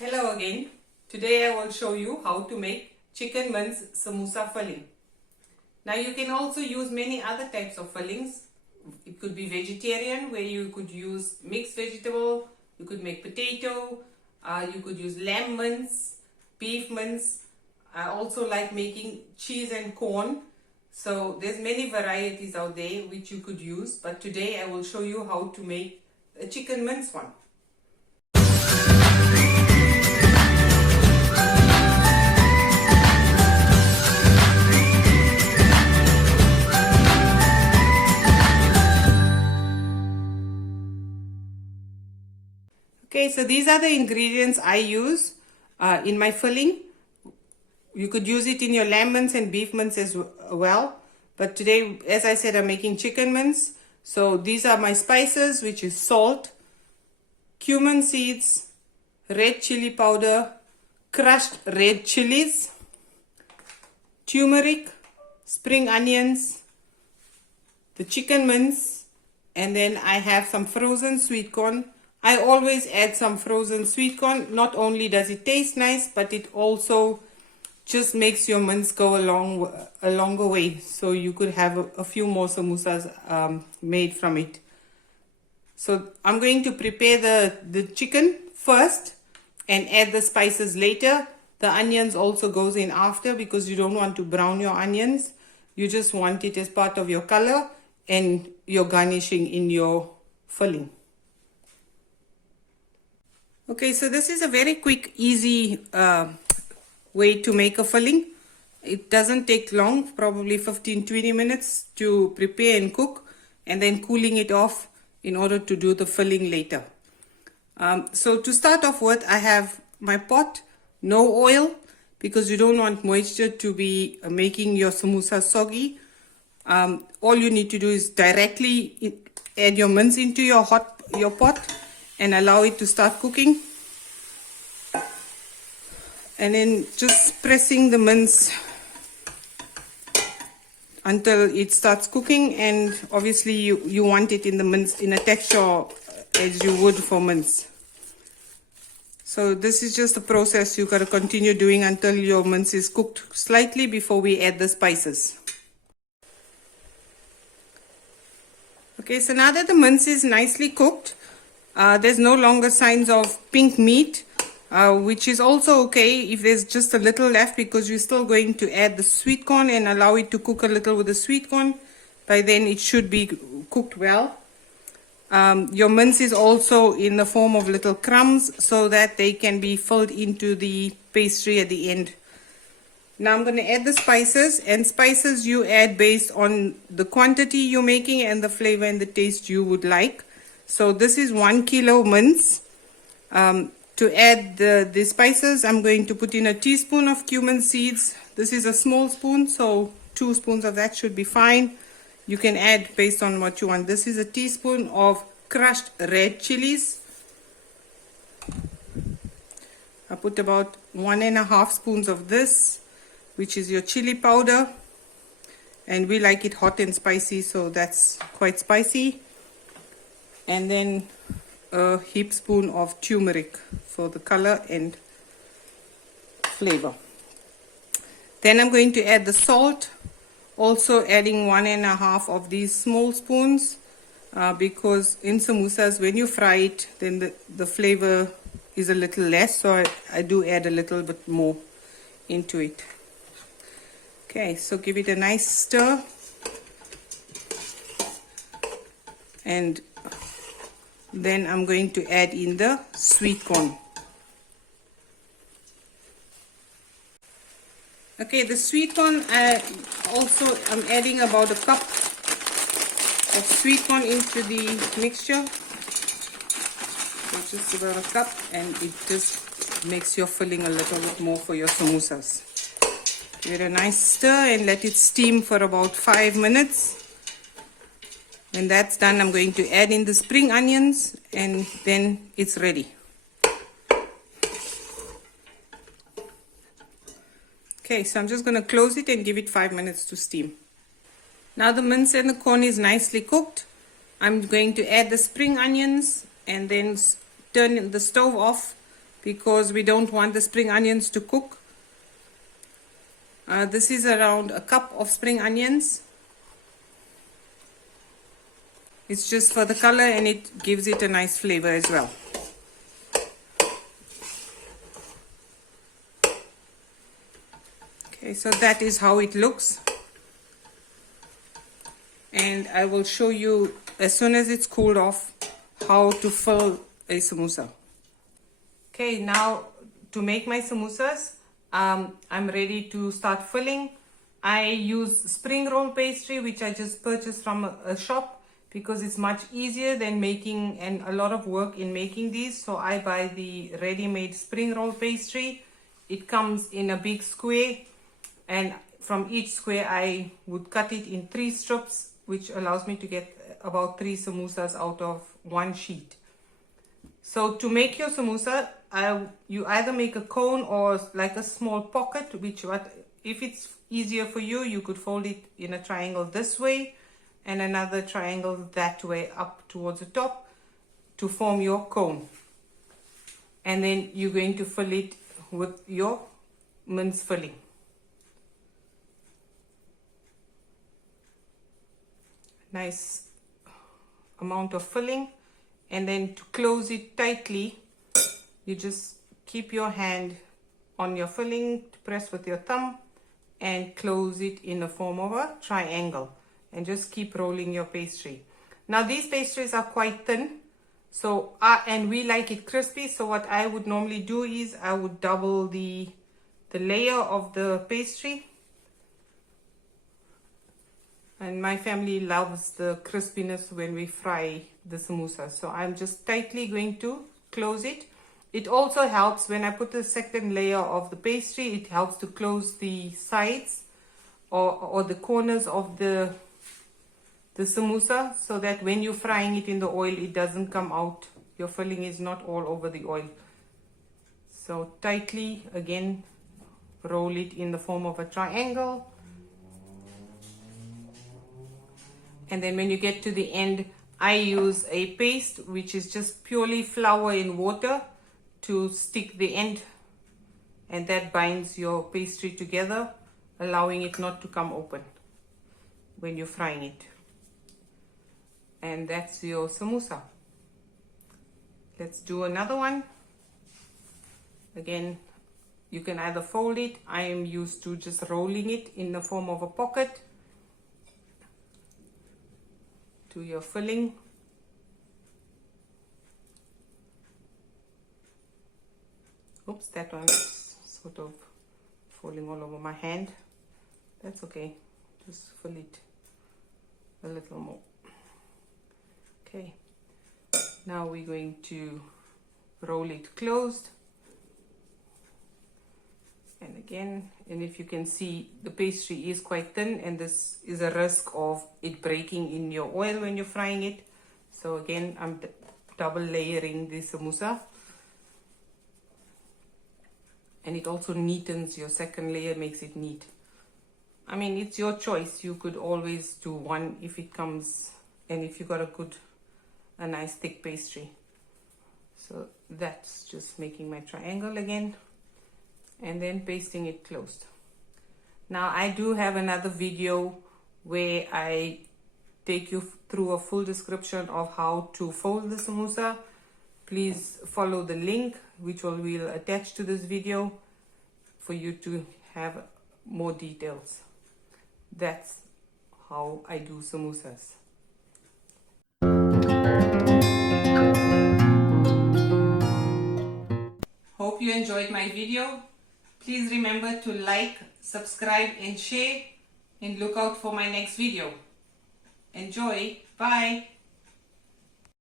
Hello again. Today I will show you how to make chicken mince samosa filling. Now you can also use many other types of fillings. It could be vegetarian, where you could use mixed vegetable, you could make potato, you could use lamb mince, beef mince. I also like making cheese and corn. So there's many varieties out there which you could use, but today I will show you how to make a chicken mince one. Okay, so these are the ingredients I use in my filling. You could use it in your lamb mince and beef mince as well. But today, as I said, I'm making chicken mince. So these are my spices, which is salt, cumin seeds, red chili powder, crushed red chilies, turmeric, spring onions, the chicken mince, and then I have some frozen sweet corn. I always add some frozen sweet corn. Not only does it taste nice, but it also just makes your mince go a longer way. So you could have a few more samosas made from it. So I'm going to prepare the chicken first and add the spices later. The onions also goes in after because you don't want to brown your onions. You just want it as part of your color and your garnishing in your filling. Okay, so this is a very quick, easy way to make a filling. It doesn't take long, probably 15-20 minutes to prepare and cook, and then cooling it off in order to do the filling later. So to start off with, I have my pot, no oil, because you don't want moisture to be making your samosa soggy. All you need to do is directly add your mince into your pot and allow it to start cooking, and then just pressing the mince until it starts cooking. And obviously you want it in the mince in a texture as you would for mince. So this is just a process you got to continue doing until your mince is cooked slightly before we add the spices. Okay, so now that the mince is nicely cooked, there's no longer signs of pink meat, which is also okay if there's just a little left, because you're still going to add the sweet corn and allow it to cook a little with the sweet corn. By then it should be cooked well. Your mince is also in the form of little crumbs so that they can be filled into the pastry at the end. Now I'm going to add the spices, and spices you add based on the quantity you're making and the flavor and the taste you would like. So this is 1 kilo mince. To add the spices, I'm going to put in a teaspoon of cumin seeds. This is a small spoon, so 2 spoons of that should be fine. You can add based on what you want. This is a teaspoon of crushed red chilies. I put about 1.5 spoons of this, which is your chili powder. And we like it hot and spicy, so that's quite spicy. And then a heap spoon of turmeric for the color and flavor. Then I'm going to add the salt, also adding 1.5 of these small spoons, because in samosas when you fry it, then the flavor is a little less, so I do add a little bit more into it. Okay, so give it a nice stir, and then I'm going to add in the sweet corn. Okay, the sweet corn, I'm adding about a cup of sweet corn into the mixture. So just about a cup, and it just makes your filling a little bit more for your samosas. Give it a nice stir and let it steam for about 5 minutes. When that's done, I'm going to add in the spring onions, and then it's ready. Okay, so I'm just going to close it and give it 5 minutes to steam. Now the mince and the corn is nicely cooked. I'm going to add the spring onions and then turn the stove off because we don't want the spring onions to cook. This is around a cup of spring onions. It's just for the color and it gives it a nice flavor as well. Okay, so that is how it looks. And I will show you as soon as it's cooled off how to fill a samosa. Okay, now to make my samosas, I'm ready to start filling. I use spring roll pastry, which I just purchased from a shop, because it's much easier than making and a lot of work in making these. So I buy the ready-made spring roll pastry. It comes in a big square, and from each square I would cut it in 3 strips, which allows me to get about 3 samosas out of 1 sheet. So to make your samosa, you either make a cone or like a small pocket, if it's easier for you, you could fold it in a triangle this way and another triangle that way up towards the top to form your cone. And then you're going to fill it with your mince filling. Nice amount of filling. And then to close it tightly, you just keep your hand on your filling, press with your thumb and close it in the form of a triangle, and just keep rolling your pastry. Now these pastries are quite thin, so and we like it crispy, so what I would normally do is I would double the layer of the pastry. And my family loves the crispiness when we fry the samosa, so I'm just tightly going to close it. It also helps when I put the second layer of the pastry, it helps to close the sides or the corners of the samosa, so that when you're frying it in the oil, it doesn't come out. Your filling is not all over the oil. So tightly again roll it in the form of a triangle. And then when you get to the end, I use a paste which is just purely flour in water to stick the end, and that binds your pastry together, allowing it not to come open when you're frying it. And that's your samosa. Let's do another one. Again, you can either fold it. I am used to just rolling it in the form of a pocket to your filling. Oops, that one's sort of falling all over my hand. That's okay, just fill it a little more. Okay, now we're going to roll it closed. And again, and if you can see, the pastry is quite thin, and this is a risk of it breaking in your oil when you're frying it. So again, I'm double layering the samosa. And it also neatens your second layer, makes it neat. I mean, it's your choice. You could always do one if it comes, and if you got a nice thick pastry. So that's just making my triangle again, and then pasting it closed. Now I do have another video where I take you through a full description of how to fold the samosa. Please follow the link which we'll attach to this video for you to have more details. That's how I do samosas. Hope you enjoyed my video. Please remember to like, subscribe and share, and look out for my next video. Enjoy. Bye.